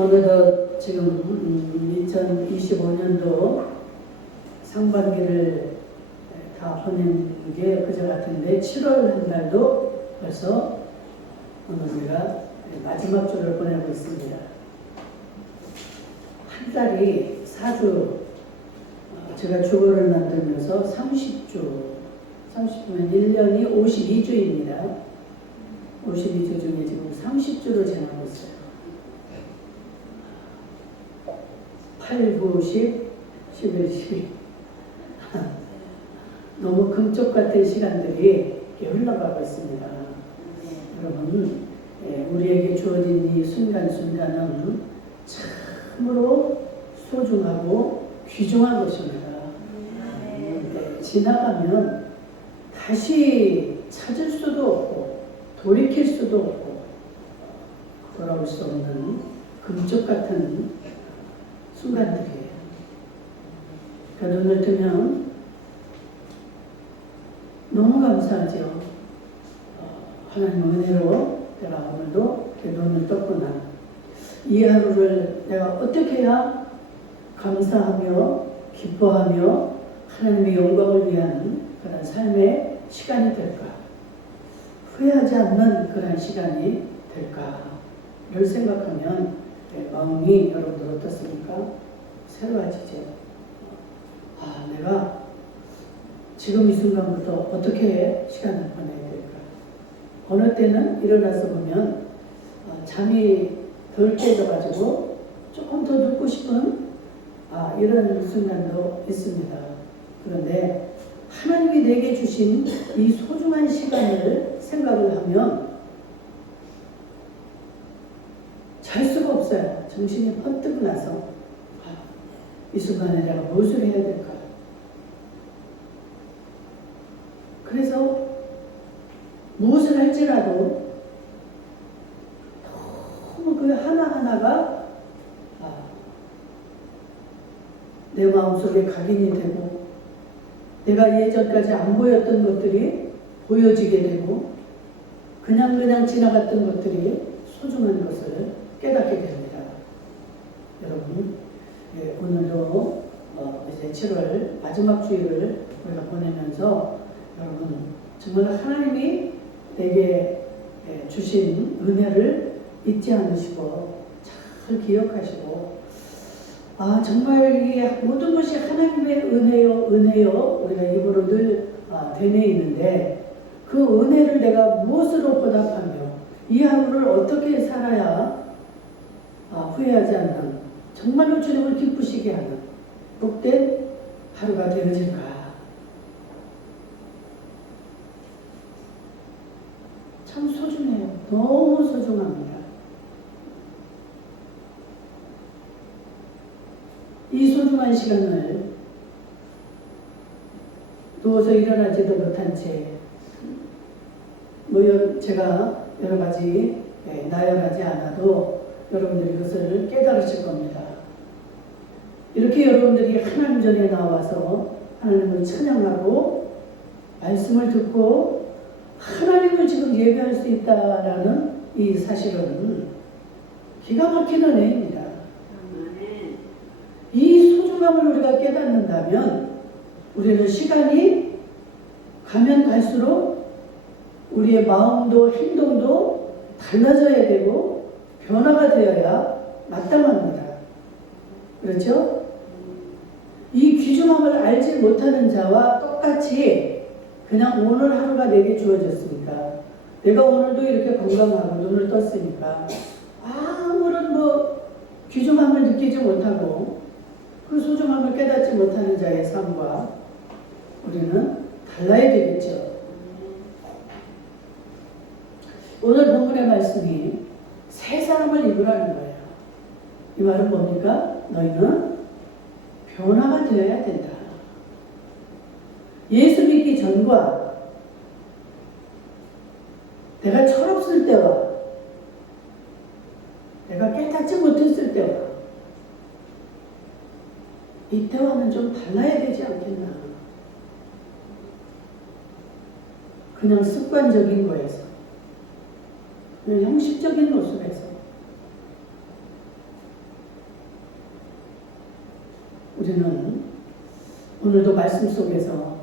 어느덧 지금 2025년도 상반기를 다 보낸 게 그저 같은데 7월 한 달도 벌써 오늘 우리가 마지막 주를 보내고 있습니다. 한 달이 4주, 제가 주보를 만들면서 30주면 1년이 52주입니다. 52주 중에 지금 30주를 지나고 있어요. 8, 9, 10, 11, 12. 너무 금쪽 같은 시간들이 흘러가고 있습니다. 여러분, 우리에게 주어진 이 순간순간은 참으로 소중하고 귀중한 것입니다. 지나가면 다시 찾을 수도 없고 돌이킬 수도 없고 돌아올 수 없는 금쪽 같은 순간들이에요. 그러니까 눈을 뜨면 너무 감사하죠. 하나님 은혜로 내가 오늘도 이렇게 눈을 떴구나. 이 하루를 내가 어떻게 해야 감사하며 기뻐하며 하나님의 영광을 위한 그런 삶의 시간이 될까? 후회하지 않는 그런 시간이 될까를 생각하면 마음이 여러분들 어떻습니까? 새로워지죠. 내가 지금 이 순간부터 어떻게 시간을 보내야 될까? 어느 때는 일어나서 보면 잠이 덜 깨져가지고 조금 더 눕고 싶은 이런 순간도 있습니다. 그런데 하나님이 내게 주신 이 소중한 시간을 생각을 하면 잘 수가 없어요. 정신이 번뜩 나서 이 순간에 내가 무엇을 해야 될까? 그래서 무엇을 할지라도 너무 그 하나하나가 내 마음속에 각인이 되고 내가 예전까지 안 보였던 것들이 보여지게 되고 그냥 지나갔던 것들이 소중한 것을 깨닫게 됩니다. 여러분, 오늘도 이제 7월 마지막 주일을 우리가 보내면서 여러분 정말 하나님이 내게 주신 은혜를 잊지 않으시고 잘 기억하시고 정말 이 모든 것이 하나님의 은혜요 우리가 입으로 늘 되뇌이는데 그 은혜를 내가 무엇으로 보답하며 이 하루를 어떻게 살아야 후회하지 않는 정말로 주님을 기쁘시게 하는 복된 하루가 되어질까? 참 소중해요. 너무 소중합니다. 이 소중한 시간을 누워서 일어나지도 못한 채 제가 여러 가지 나열하지 않아도 여러분들이 그것을 깨달으실 겁니다. 이렇게 여러분들이 하나님 전에 나와서 하나님을 찬양하고 말씀을 듣고 하나님을 지금 예배할 수 있다라는 이 사실은 기가 막히는 은혜입니다. 이 소중함을 우리가 깨닫는다면 우리는 시간이 가면 갈수록 우리의 마음도 행동도 달라져야 되고 변화가 되어야 마땅합니다. 그렇죠? 이 귀중함을 알지 못하는 자와 똑같이 그냥 오늘 하루가 내게 주어졌으니까 내가 오늘도 이렇게 건강하고 눈을 떴으니까 아무런 귀중함을 느끼지 못하고 그 소중함을 깨닫지 못하는 자의 삶과 우리는 달라야 되겠죠. 오늘 본문의 말씀이 새 사람을 입으라는 거예요. 이 말은 뭡니까? 너희는 변화가 되어야 된다. 예수 믿기 전과 내가 철없을 때와 내가 깨닫지 못했을 때와 이때와는 좀 달라야 되지 않겠나. 그냥 습관적인 거에서 그냥 형식적인 모습에서 우리는 오늘도 말씀 속에서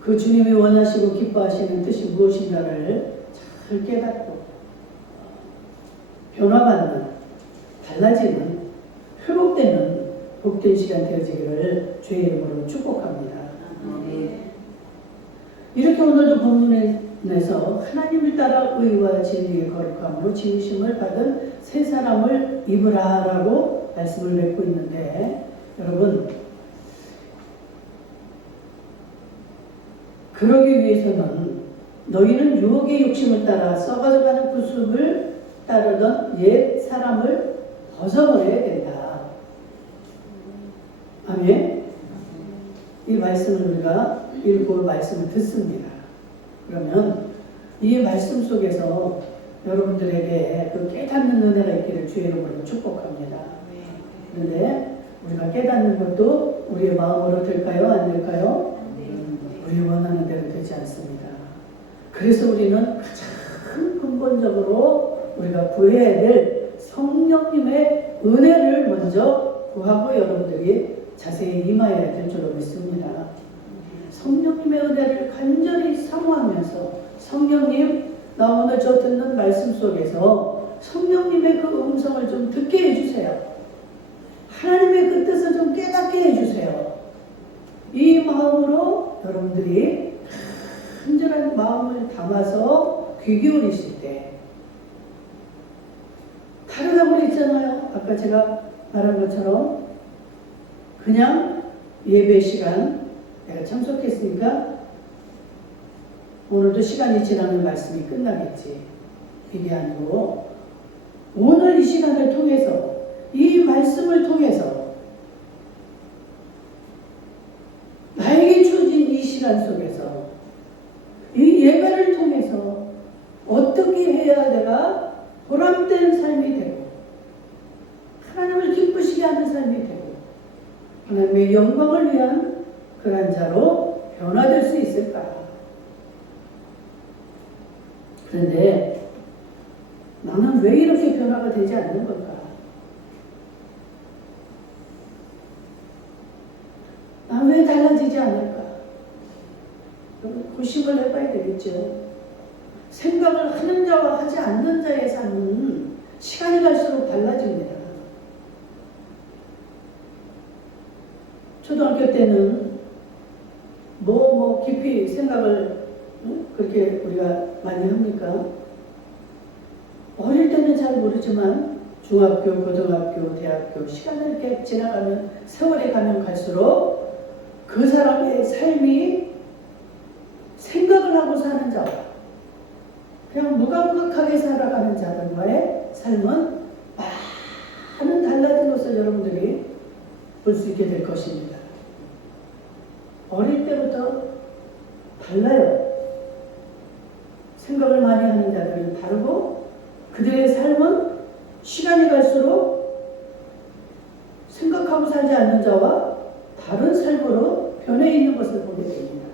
그 주님이 원하시고 기뻐하시는 뜻이 무엇인가를 잘 깨닫고 변화받는, 달라지는, 회복되는 복된 시간 되어지기를 주의 이름으로 축복합니다. 이렇게 오늘도 본문에서 하나님을 따라 의와 진리의 거룩함으로 지으심을 받은 새 사람을 입으라라고 말씀을 맺고 있는데, 여러분, 그러기 위해서는 너희는 유혹의 욕심을 따라 썩어져가는 구습을 따르던 옛 사람을 벗어버려야 된다. 아멘. 이 말씀을 우리가 읽고 말씀을 듣습니다. 그러면 이 말씀 속에서 여러분들에게 그 깨닫는 은혜가 있기를 주의 이름으로 축복합니다. 그런데 우리가 깨닫는 것도 우리의 마음으로 될까요? 안 될까요? 우리 원하는 대로 되지 않습니다. 그래서 우리는 가장 근본적으로 우리가 구해야 될 성령님의 은혜를 먼저 구하고 여러분들이 자세히 임하여야 될 줄로 믿습니다. 성령님의 은혜를 간절히 사모하면서, 성령님, 나 오늘 저 듣는 말씀 속에서 성령님의 그 음성을 좀 듣게 해주세요. 하나님의 그 뜻을 좀 깨닫게 해주세요. 이 마음으로 여러분들이 간절한 마음을 담아서 귀 기울이실 때, 다르다고 그랬잖아요. 아까 제가 말한 것처럼 그냥 예배 시간 내가 참석했으니까 오늘도 시간이 지나면 말씀이 끝나겠지. 이게 아니고 오늘 이 시간을 통해서, 이 말씀을 통해서 나에게 주어진 이 시간 속에서, 이 예배를 통해서 어떻게 해야 내가 보람된 삶이 되고 하나님을 기쁘시게 하는 삶이 되고 하나님의 영광을 위한 그런 자로 변화될 수 있을까? 그런데 나는 왜 이렇게 변화가 되지 않는 걸까? 난 왜 달라지지 않을까? 고심을 해봐야 되겠죠. 생각을 하는 자와 하지 않는 자의 삶은 시간이 갈수록 달라집니다. 초등학교 때는 깊이 생각을 그렇게 우리가 많이 합니까? 어릴 때는 잘 모르지만 중학교, 고등학교, 대학교 시간을 이렇게 지나가면, 세월이 가면 갈수록 그 사람의 삶이 생각을 하고 사는 자와 그냥 무감각하게 살아가는 자들과의 삶은 많은 달라진 것을 여러분들이 볼 수 있게 될 것입니다. 어릴 때부터 달라요. 생각을 많이 하는 자들은 다르고, 그들의 삶은 시간이 갈수록 생각하고 살지 않는 자와 다른 삶으로 변해 있는 것을 보게 됩니다.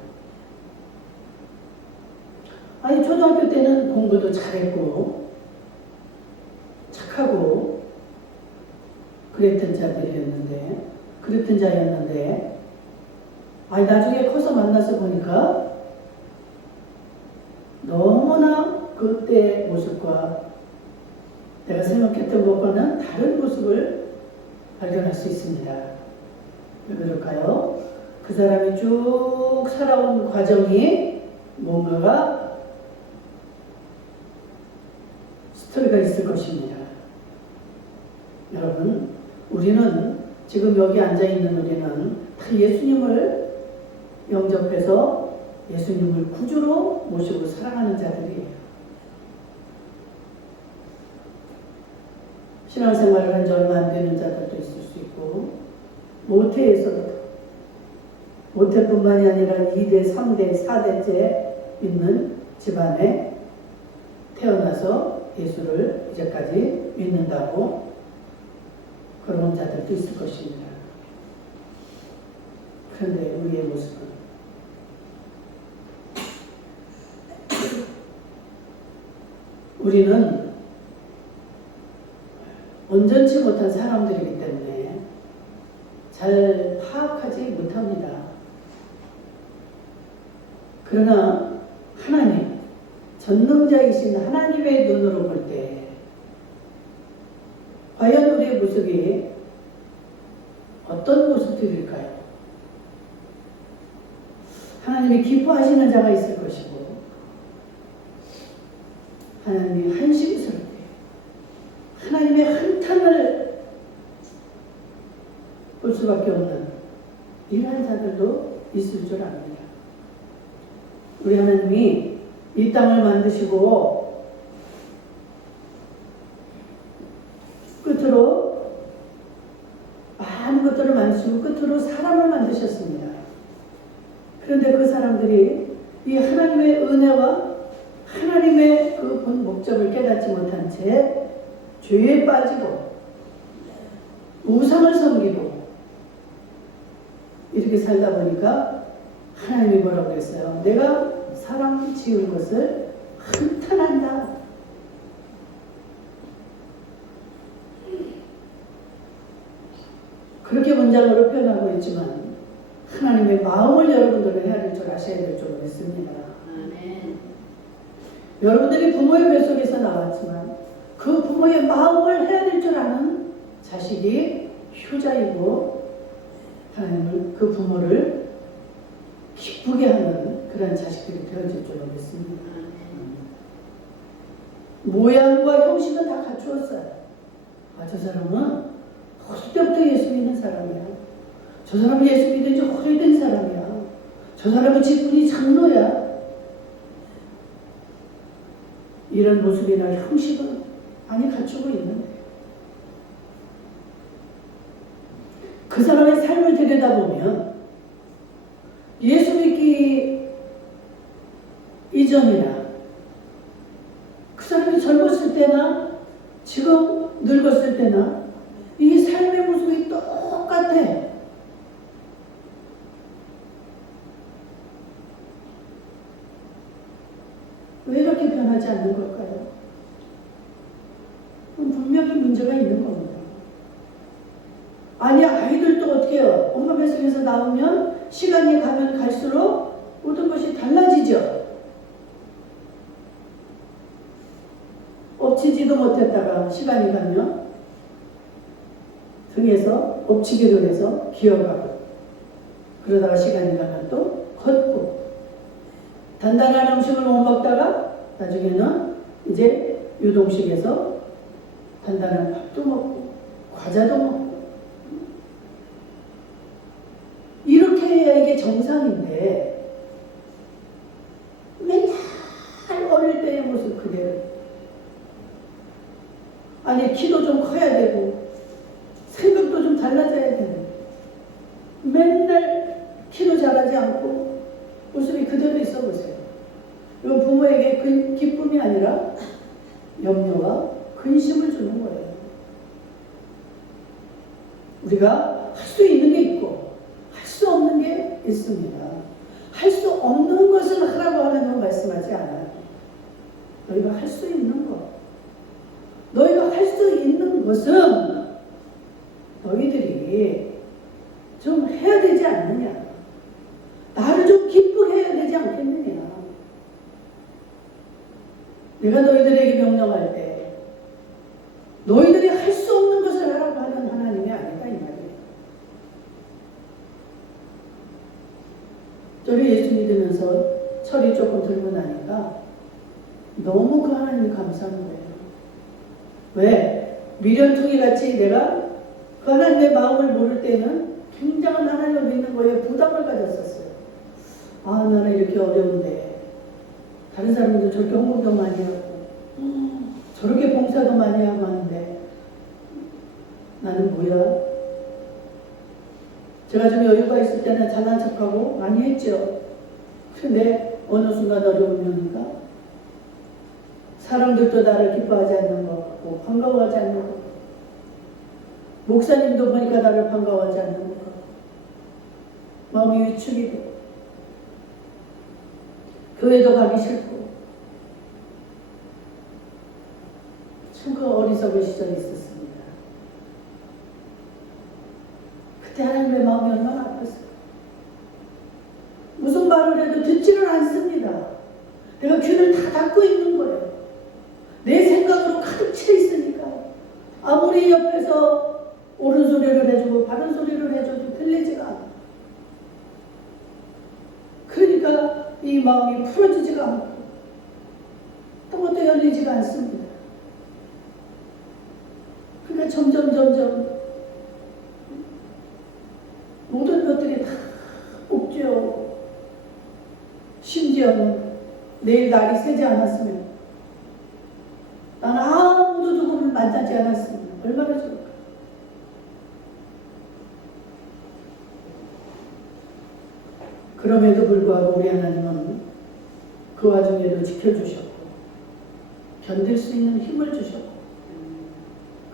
아니, 초등학교 때는 공부도 잘했고 착하고 그랬던 자였는데 아니, 나중에 커서 만나서 보니까 너무나 그때 모습과 내가 생각했던 것과는 다른 모습을 발견할 수 있습니다. 왜 그럴까요? 그 사람이 쭉 살아온 과정이 뭔가가 스토리가 있을 것입니다. 여러분, 우리는 지금 여기 앉아있는 우리는 다 예수님을 영접해서 예수님을 구주로 모시고 살아가는 자들이에요. 신앙생활을 한 지 얼마 안 되는 자들도 있을 수 있고, 모태에서부터, 모태뿐만이 아니라 2대, 3대, 4대째 있는 집안에 태어나서 예수를 이제까지 믿는다고 그런 자들도 있을 것입니다. 그런데 우리의 모습은 우리는 온전치 못한 사람들이기 때문에 잘 생각하지 못합니다. 그러나 하나님, 전능자이신 하나님의 눈으로 볼 때 과연 우리의 모습이 어떤 모습들일까요? 하나님이 기뻐하시는 자가 있을 것이고 하나님이 한심스럽게 하나님의 한탄을 볼 수밖에 없는 이러한 자들도 있을 줄 압니다. 우리 하나님이 이 땅을 만드시고 끝으로 많은 것들을 만드시고 끝으로 사람을 만드셨습니다. 그런데 그 사람들이 이 하나님의 은혜와 하나님의 그 본 목적을 깨닫지 못한 채 죄에 빠지고 우상을 섬기고 이렇게 살다 보니까 하나님이 뭐라고 그랬어요? 내가 사람 지은 것을 한탄한다. 그렇게 문장으로 표현하고 있지만 하나님의 마음을 여러분들은 헤아릴 줄 아셔야 될 줄 믿습니다. 아멘. 여러분들이 부모의 뱃속에서 나왔지만 그 부모의 마음을 헤아릴 줄 아는 자식이 효자이고 하나님을 그 부모를 기쁘게 하는 그런 자식들이 되어질 줄 믿습니다. 모양과 형식은 다 갖추었어요. 저 사람은 어릴 때부터 예수 믿는 사람이야. 저 사람은 예수 믿은 지 오래된 사람이야. 저 사람은 직분이 장로야. 이런 모습이나 형식은 많이 갖추고 있는데 그 사람의 삶을 들여다보면 예수 믿기 이전이나 그 사람이 젊었을 때나 지금 늙었을 때나 이 삶의 모습이 똑같아. 왜 이렇게 변하지 않는 걸까요? 분명히 문제가 있는 겁니다. 아니, 아이들도 어떻게 해요? 엄마 뱃속에서 나오면 시간이 가면 갈수록 모든 것이 달라지죠. 엎치지도 못했다가 시간이 가면 등에서 엎치기로 해서 기어가고 그러다가 시간이 가면 또 걷고 단단한 음식을 못 먹다가 나중에는 이제 유동식에서 단단한 밥도 먹고 과자도 먹고 이렇게 해야 이게 정상인데 맨날 어릴 때의 모습 그대로. 아니, 키도 좀 커야 되고 생각도 좀 달라져야 되고 맨날 키도 자라지 않고 모습이 그대로 있어 보세요. 이건 부모에게 기쁨이 아니라 염려와 근심을 주는 거예요. 우리가 할 수 있는 게 있고 할 수 없는 게 있습니다. 할 수 없는 것을 하라고 하나님은 말씀하지 않아요. 너희가 할 수 있는 것, 너희가 할 수 있는 것은 너희들이 좀 해야 되지 않느냐, 나를 좀 기쁘게 해야 되지 않겠느냐. 내가 너희들에게 명령할 때 너희들이 할 수 없는 것을 하라고 하는 하나님이 아니다 이 말이에요. 저를 예수 믿으면서 철이 조금 들고 나니까 너무 그 하나님이 감사한 거예요. 왜? 미련퉁이 같이 내가 그 하나님의 마음을 모를 때는 굉장한 하나님을 믿는 거에 부담을 가졌었어요. 아, 나는 이렇게 어려운데 다른 사람들은 저렇게 헌금도 많이 하고 저렇게 봉사도 많이 하고 하는데 나는 뭐야? 제가 좀 여유가 있을 때는 잘난 척하고 많이 했죠. 근데 어느 순간 어려우니까 사람들도 나를 기뻐하지 않는 것 같고 반가워하지 않는 것 같고 목사님도 보니까 나를 반가워하지 않는 것 같고 마음이 위축이 되고 교회도 가기 싫고 참 그 어리석은 시절이 있었습니다. 그때 하나님의 마음이 얼마나 아팠을까. 끊이지가 않습니다. 그러니까 점점 모든 것들이 다 꼭지어 심지어는 내일 날이 새지 않았으면 나는 아무도 누구를 만나지 않았으면 얼마나 좋을까. 그럼에도 불구하고 우리 하나님은 그 와중에도 지켜주셨고 견딜 수 있는 힘을 주셨고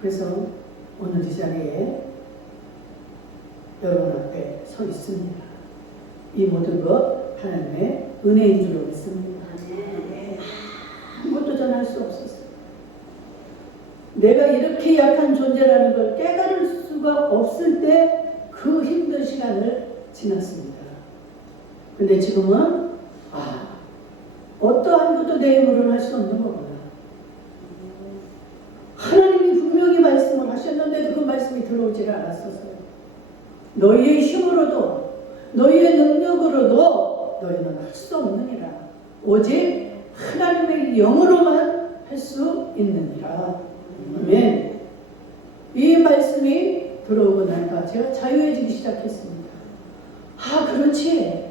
그래서 오늘 이 자리에 여러분 앞에 서 있습니다. 이 모든 것 하나님의 은혜인 줄로 믿습니다. 아무것도 전할 수 없었어요. 내가 이렇게 약한 존재라는 걸 깨달을 수가 없을 때 그 힘든 시간을 지났습니다. 근데 지금은 어떠한 것도 내 힘으로는 할 수 없는 거구나. 하나님이 분명히 말씀을 하셨는데도 그 말씀이 들어오질 않았어서요. 너희의 힘으로도 너희의 능력으로도 너희는 할 수 없느니라. 오직 하나님의 영으로만 할 수 있느니라. 아멘. 이 말씀이 들어오고 나니까 제가 자유해지기 시작했습니다. 그렇지.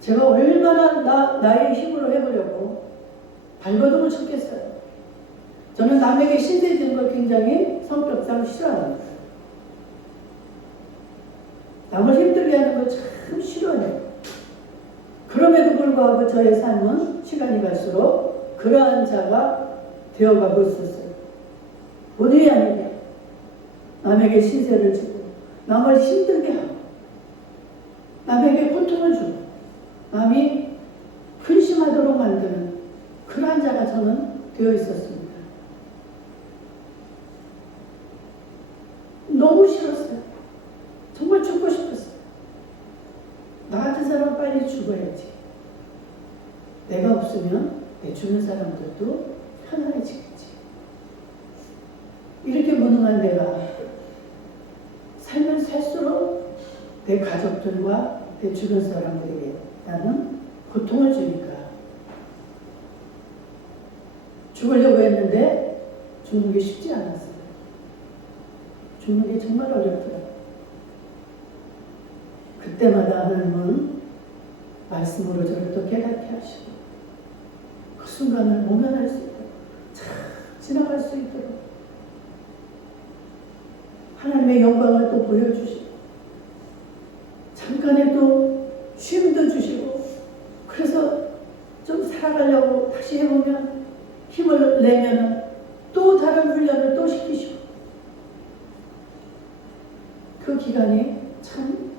제가 얼마나 나의 힘으로 해보려고 발버둥을 쳤겠어요. 저는 남에게 신세지는 걸 굉장히 성격상 싫어합니다. 남을 힘들게 하는 걸 참 싫어해요. 그럼에도 불구하고 저의 삶은 시간이 갈수록 그러한 자가 되어가고 있었어요. 본의 아니게 남에게 신세를 지고 남을 힘들게 하고 남에게 고통을 주고 남이 근심하도록 만드는 그러한 자가 저는 되어 있었습니다. 너무 싫었어요. 정말 죽고 싶었어요. 나 같은 사람 빨리 죽어야지. 내가 없으면 내 주변 사람들도 편안해지겠지. 이렇게 무능한 내가 살면 살수록 내 가족들과 내 주변 사람들에게 나는 고통을 주니까 죽으려고 했는데 죽는 게 쉽지 않았어요. 죽는 게 정말 어렵더라고요. 그때마다 하나님은 말씀으로 저를 또 깨닫게 하시고 그 순간을 모면할 수 있도록 참 지나갈 수 있도록 하나님의 영광을 또 보여주시고 잠깐의 또 쉼도 주시고 그래서 좀 살아가려고 다시 해보면 힘을 내면은 또 다른 훈련을 또 시키시고 그 기간이 참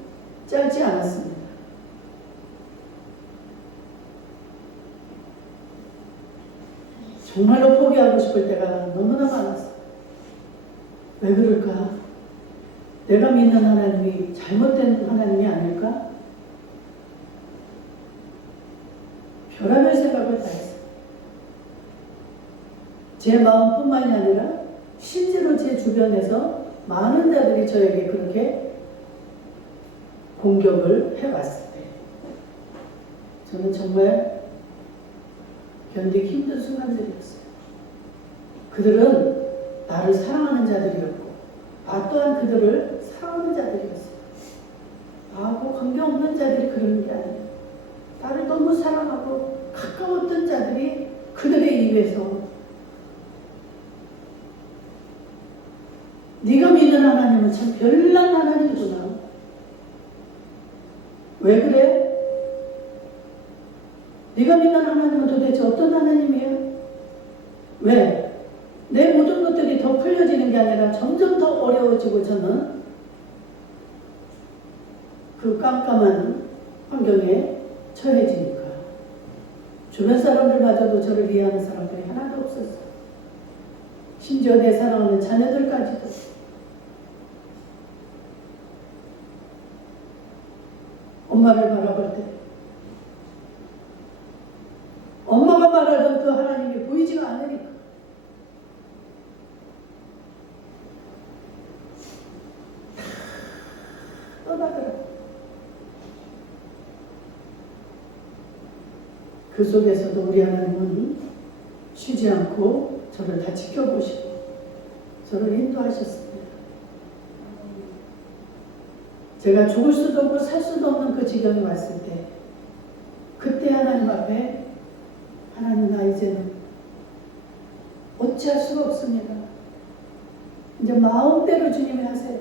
짧지 않았습니다. 정말로 포기하고 싶을 때가 너무나 많았어요. 왜 그럴까? 내가 믿는 하나님이 잘못된 하나님이 아닐까? 별의별 생각을 다 했어요. 제 마음뿐만이 아니라 실제로 제 주변에서 많은 자들이 저에게 그렇게 공격을 해왔을 때 저는 정말 견디기 힘든 순간들이었어요. 그들은 나를 사랑하는 자들이었고 나 또한 그들을 사랑하는 자들이었어요. 나하고 관계없는 자들이 그러는 게 아니에요. 나를 너무 사랑하고 가까웠던 자들이 그들의 입에서 네가 믿는 하나님은 참 별난 하나님이구나. 왜 그래? 네가 믿는 하나님은 도대체 어떤 하나님이야? 왜? 내 모든 것들이 더 풀려지는 게 아니라 점점 더 어려워지고 저는 그 깜깜한 환경에 처해지니까 주변 사람들마저도 저를 이해하는 사람들이 하나도 없었어요. 심지어 내 사랑하는 자녀들까지도. 엄마를 바라볼 때 엄마가 말하던 그 하나님이 보이지가 않으니까 떠나더라고요. 그 속에서도 우리 하나님은 쉬지 않고 저를 다 지켜보시고 저를 인도하셨습니다. 제가 죽을 수도 없고 살 수도 없는 그 지경에 왔을 때 그때 하나님 앞에 하나님 나 이제는 어찌할 수가 없습니다. 이제 마음대로 주님이 하세요.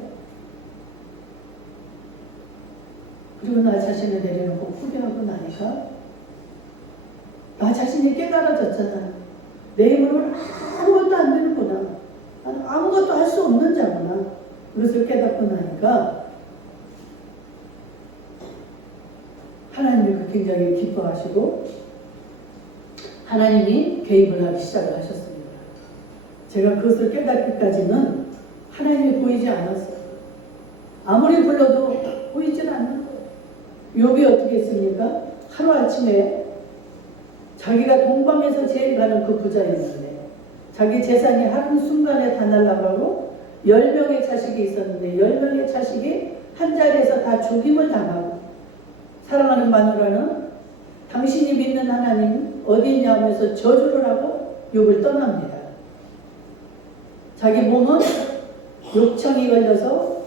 그리고 나 자신을 내려놓고 후회하고 나니까 나 자신이 깨달아졌잖아요. 내 힘으로는 아무것도 안 되는구나. 아무것도 할 수 없는 자구나. 그것을 깨닫고 나니까 하나님이 굉장히 기뻐하시고 하나님이 개입을 하기 시작을 하셨습니다. 제가 그것을 깨닫기까지는 하나님이 보이지 않았어요. 아무리 불러도 보이질 않는 거예요. 욥이 어떻게 했습니까? 하루아침에 자기가 동방에서 제일 가는 그 부자였는데 자기 재산이 한순간에 다 날아가고 10명의 자식이 있었는데 10명의 자식이 한 자리에서 다 죽임을 당하고 사랑하는 마누라는 당신이 믿는 하나님 어디 있냐 하면서 저주를 하고 욥을 떠납니다. 자기 몸은 욕청이 걸려서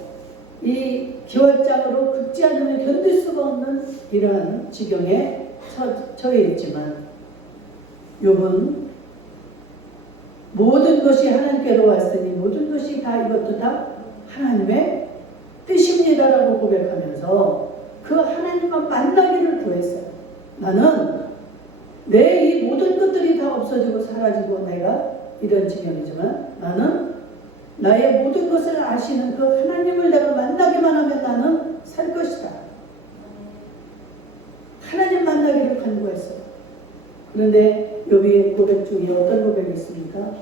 이 기왓장으로 긁지 않으면 견딜 수가 없는 이러한 지경에 처해 있지만 욥은 모든 것이 하나님께로 왔으니 모든 것이 다 이것도 다 하나님의 뜻입니다라고 고백하면서 그 하나님과 만나기를 구했어요. 나는 내 이 모든 것들이 다 없어지고 사라지고 내가 이런 지경이지만 나는 나의 모든 것을 아시는 그 하나님을 내가 만나기만 하면 나는 살 것이다. 하나님 만나기를 간구했어요. 그런데 욥의 고백 중에 어떤 고백이 있습니까?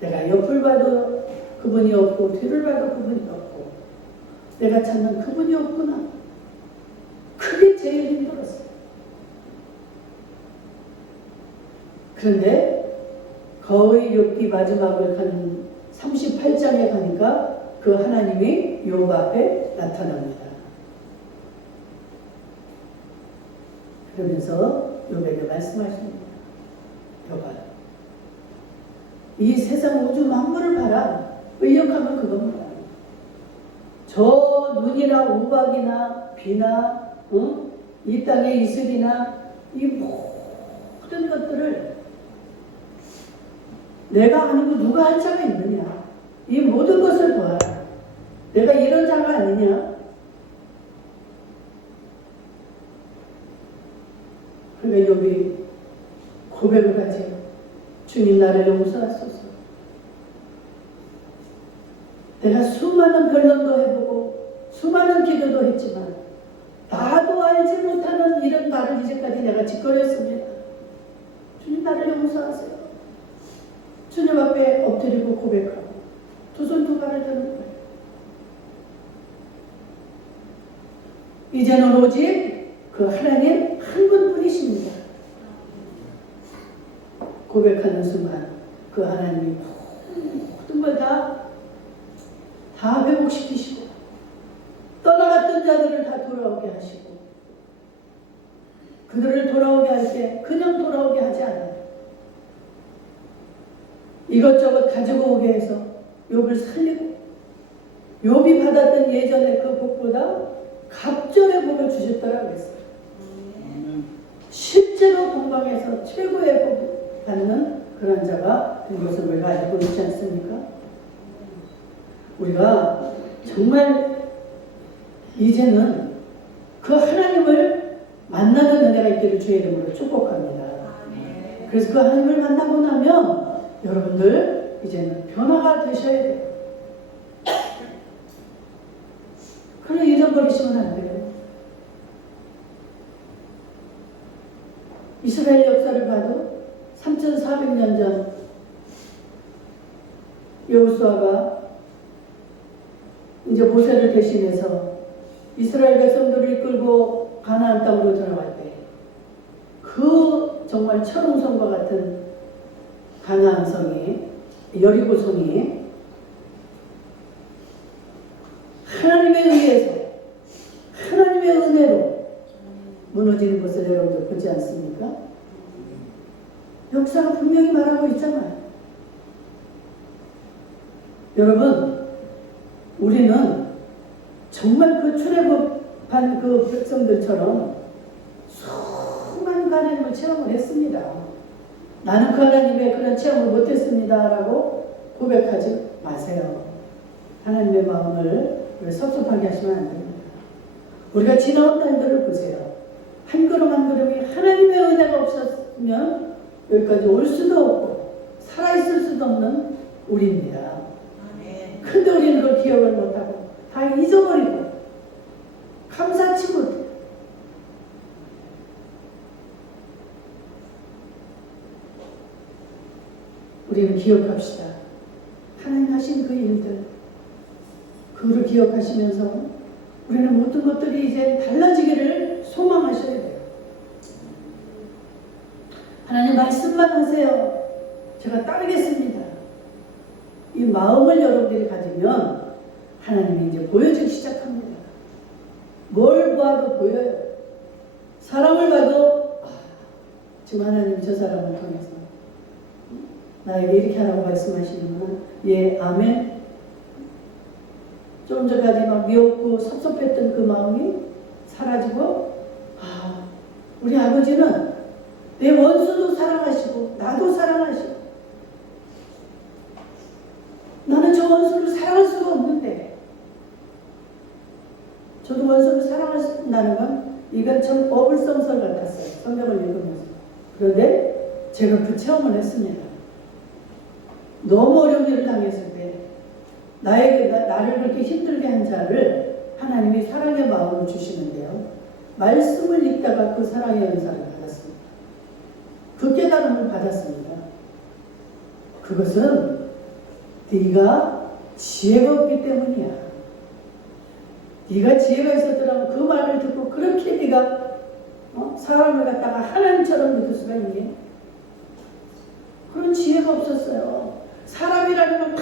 내가 옆을 봐도 그분이 없고 뒤를 봐도 그분이 없고 내가 찾는 그분이 없구나. 그게 제일 힘들었어요. 그런데 거의 욥기 마지막을 간 38장에 가니까 그 하나님이 욥 앞에 나타납니다. 그러면서 욥에게 말씀하십니다. 욥아, 이 세상 우주 만물을 봐라. 의역하면 그겁니다. 저 눈이나 우박이나 비나 이 땅의 이슬이나 이 모든 것들을 내가 아니고 누가 할 자가 있느냐. 이 모든 것을 보아라. 내가 이런 자가 아니냐. 그러니까 욥이 고백을 하지. 주님 나를 용서하소서. 내가 수많은 변론도 해보고 수많은 기도도 했지만 나도 알지 못하는 이런 말을 이제까지 내가 짓거렸습니다. 주님 나를 용서하세요. 주님 앞에 엎드리고 고백하고 두 손 두 발을 드는 거예요. 이제는 오직 그 하나님 한 분뿐이십니다. 고백하는 순간 그 하나님이 모든 걸 다 회복시키시고 떠나갔던 자들을 다 돌아오게 하시고 그들을 돌아오게 할 때 그냥 돌아오게 하지 않아요. 이것저것 가지고 오게 해서 욥을 살리고 욥이 받았던 예전의 그 복보다 갑절의 복을 주셨더라고 했어요. 실제로 동방에서 최고의 복을 받는 그런 자가 된 것을 우리가 알고 있지 않습니까? 우리가 정말 이제는 그 하나님을 만나는 은혜가 있기를 주의 이름으로 축복합니다. 그래서 그 하나님을 만나고 나면 여러분들 이제는 변화가 되셔야 돼요. 그래 잃어버리시면 안 돼요. 이스라엘 역사를 봐도 3400년 전 여호수아가 이제 모세를 대신해서 이스라엘 백성들을 이끌고 가나안 땅으로 들어갈 때 그 정말 철옹성과 같은 가나안 성이 여리고 성이 하나님에 의해서 하나님의 은혜로 무너지는 것을 여러분들 보지 않습니까? 여러분 역사가 분명히 말하고 있잖아요. 여러분, 우리는 정말 그 출애굽한 그 백성들처럼 수많은 하나님을 체험을 했습니다. 나는 그 하나님의 그런 체험을 못했습니다 라고 고백하지 마세요. 하나님의 마음을 섭섭하게 하시면 안 됩니다. 우리가 지나온 날들을 보세요. 한 걸음 한 걸음이 하나님의 은혜가 없었으면 여기까지 올 수도 없고 살아있을 수도 없는 우리입니다. 근데 우리는 그걸 기억을 못하고 다 잊어버리고 감사치 못해. 우리는 기억합시다. 하나님 하신 그 일들, 그거를 기억하시면서 우리는 모든 것들이 이제 달라지기를 소망하셔야 돼요. 하나님 말씀만 하세요. 제가 따르겠습니다. 이 마음을 여러분들이 가지면 하나님이 이제 보여주기 시작합니다. 뭘 봐도 보여요. 사람을 봐도 지금 하나님 저 사람을 통해서 나에게 이렇게 하라고 말씀하시는구나. 예, 아멘. 좀 전까지 막 미웠고 섭섭했던 그 마음이 사라지고 우리 아버지는 내 원수도 사랑하시고 나도 사랑하시고 나는 저 원수를 사랑할 수가 없는데 저도 원수를 사랑한다는 건 이건 참 어불성설 같았어요. 성경을 읽으면서. 그런데 제가 그 체험을 했습니다. 너무 어려운 일을 당했을 때 나를 그렇게 힘들게 한 자를 하나님이 사랑의 마음을 주시는데요. 말씀을 읽다가 그 사랑의 은사를 받았습니다. 그 깨달음을 받았습니다. 그것은 네가 지혜가 없기 때문이야. 네가 지혜가 있었더라면 그 말을 듣고 그렇게 네가 사람을 갖다가 하나님처럼 믿을 수가 있니? 그런 지혜가 없었어요. 사람이라는 건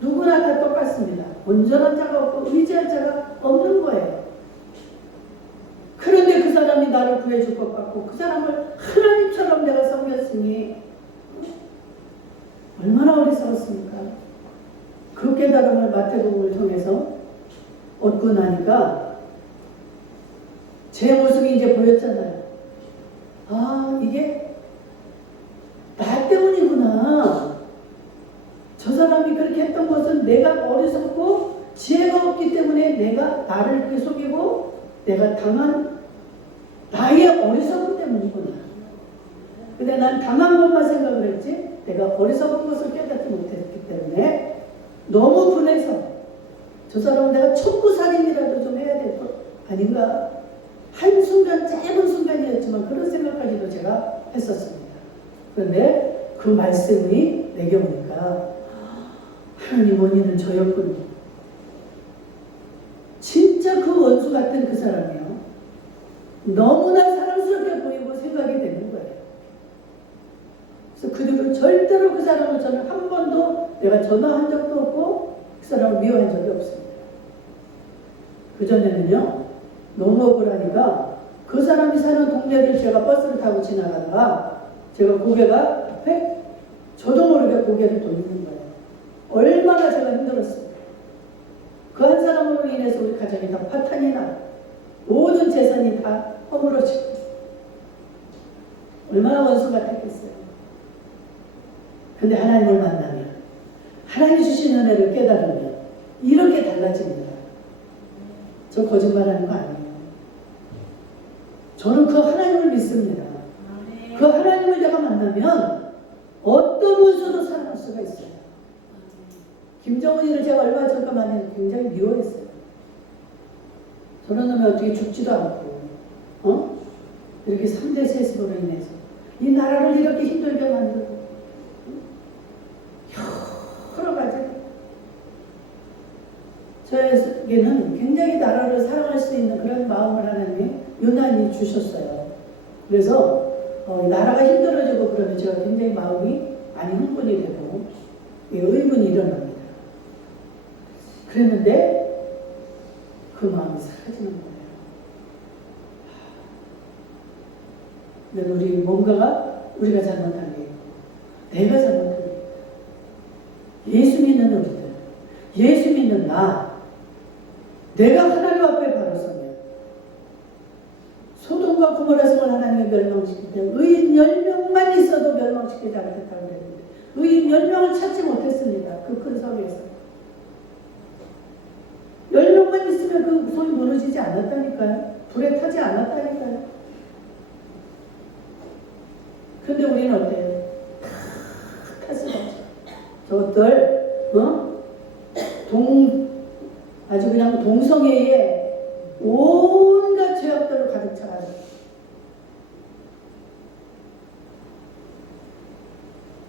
누구나 다 똑같습니다. 온전한 자가 없고 의지할 자가 없는 거예요. 그런데 그 사람이 나를 구해줄 것 같고 그 사람을 하나님처럼 내가 섬겼으니 얼마나 어리석었습니까? 그 깨달음을 마태복음을 통해서 얻고 나니까 제 모습이 이제 보였잖아요. 이게 나 때문이구나. 저 사람이 그렇게 했던 것은 내가 어리석고 지혜가 없기 때문에 내가 나를 그렇게 속이고 내가 당한 나의 어리석음 때문이구나. 근데 난 당한 것만 생각을 했지 내가 어리석은 것을 깨닫지 못했기 때문에 너무 분해서 저 사람은 내가 천부살인이라도 좀 해야 될 것 아닌가. 한순간 짧은 순간이었지만 그런 생각까지도 제가 했었습니다. 그런데 그 말씀이 내게 오니까 하나님 원인은 저였군요. 진짜 그 원수 같은 그 사람이요. 너무나 사랑스럽게 보이고 생각이 되는 거예요. 그래서 그 뒤로 절대로 그 사람을 저는 한 번도 내가 전화한 적도 없고 그 사람을 미워한 적이 없습니다. 그전에는요. 너무 억울하니까 그 사람이 사는 동네를 제가 버스를 타고 지나가다가 제가 고개가 앞에 저도 모르게 고개를 돌리는 거예요. 얼마나 제가 힘들었습니까? 그 한 사람으로 인해서 우리 가정이 다 파탄이 나 모든 재산이 다 허물어지고 얼마나 원수 같았겠어요. 근데 하나님을 만나면 하나님 주신 은혜를 깨달으면 이렇게 달라집니다. 저 거짓말하는 거 아니에요. 저는 그 하나님을 믿습니다. 그 하나님을 내가 만나면 어떤 원수도 사랑할 수가 있어요. 김정은이를 제가 얼마 전까만에 굉장히 미워했어요. 저런 놈이 어떻게 죽지도 않고 이렇게 3대 세습으로 인해서 이 나라를 이렇게 힘들게 만들고 여러 가지 저에게는 굉장히 나라를 사랑할 수 있는 그런 마음을 하나님이 유난히 주셨어요. 그래서 나라가 힘들어지고 그러면 제가 굉장히 마음이 많이 흥분이 되고 의문이 일어납니다. 그랬는데 그 마음이 사라지는 거예요. 근데 우리 뭔가가 우리가 잘못한 게 있고 내가 잘못한 게 있고 예수 믿는 우리들, 예수 믿는 내가 하나님 앞에 바로 서면 소돔과 고모라 성을 하나님이 멸망시킬 때 의인 10명만 있어도 멸망시키지 않겠다고 그랬는데 의인 10명을 찾지 못했습니다. 그 큰 성에서 10명만 있으면 그 성이 무너지지 않았다니까요. 불에 타지 않았다니까요. 근데 우리는 어때요? 다 탔어요. 저것들 아주 그냥 동성애에 온갖 죄악들을 가득 차가지고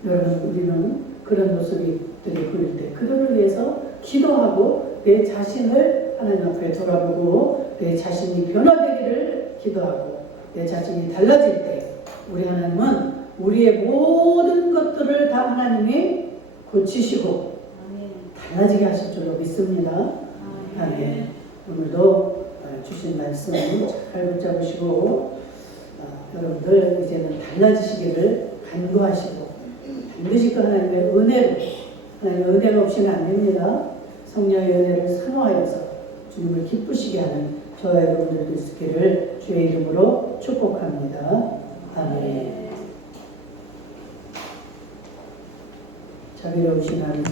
여러분, 우리는 그런 모습들이 보일 때 그들을 위해서 기도하고 내 자신을 하나님 앞에 돌아보고 내 자신이 변화되기를 기도하고 내 자신이 달라질 때 우리 하나님은 우리의 모든 것들을 다 하나님이 고치시고 달라지게 하실 줄로 믿습니다. 아멘. 오늘도 주신 말씀 잘 붙잡으시고 여러분들 이제는 달라지시기를 간구하시고 반드시 그 하나님의 은혜로, 하나님의 은혜가 없이는 안 됩니다. 성령의 은혜를 사모하여서 주님을 기쁘시게 하는 저와 여러분들도 있기를 주의 이름으로 축복합니다. 아멘. 자비로우신 하나님,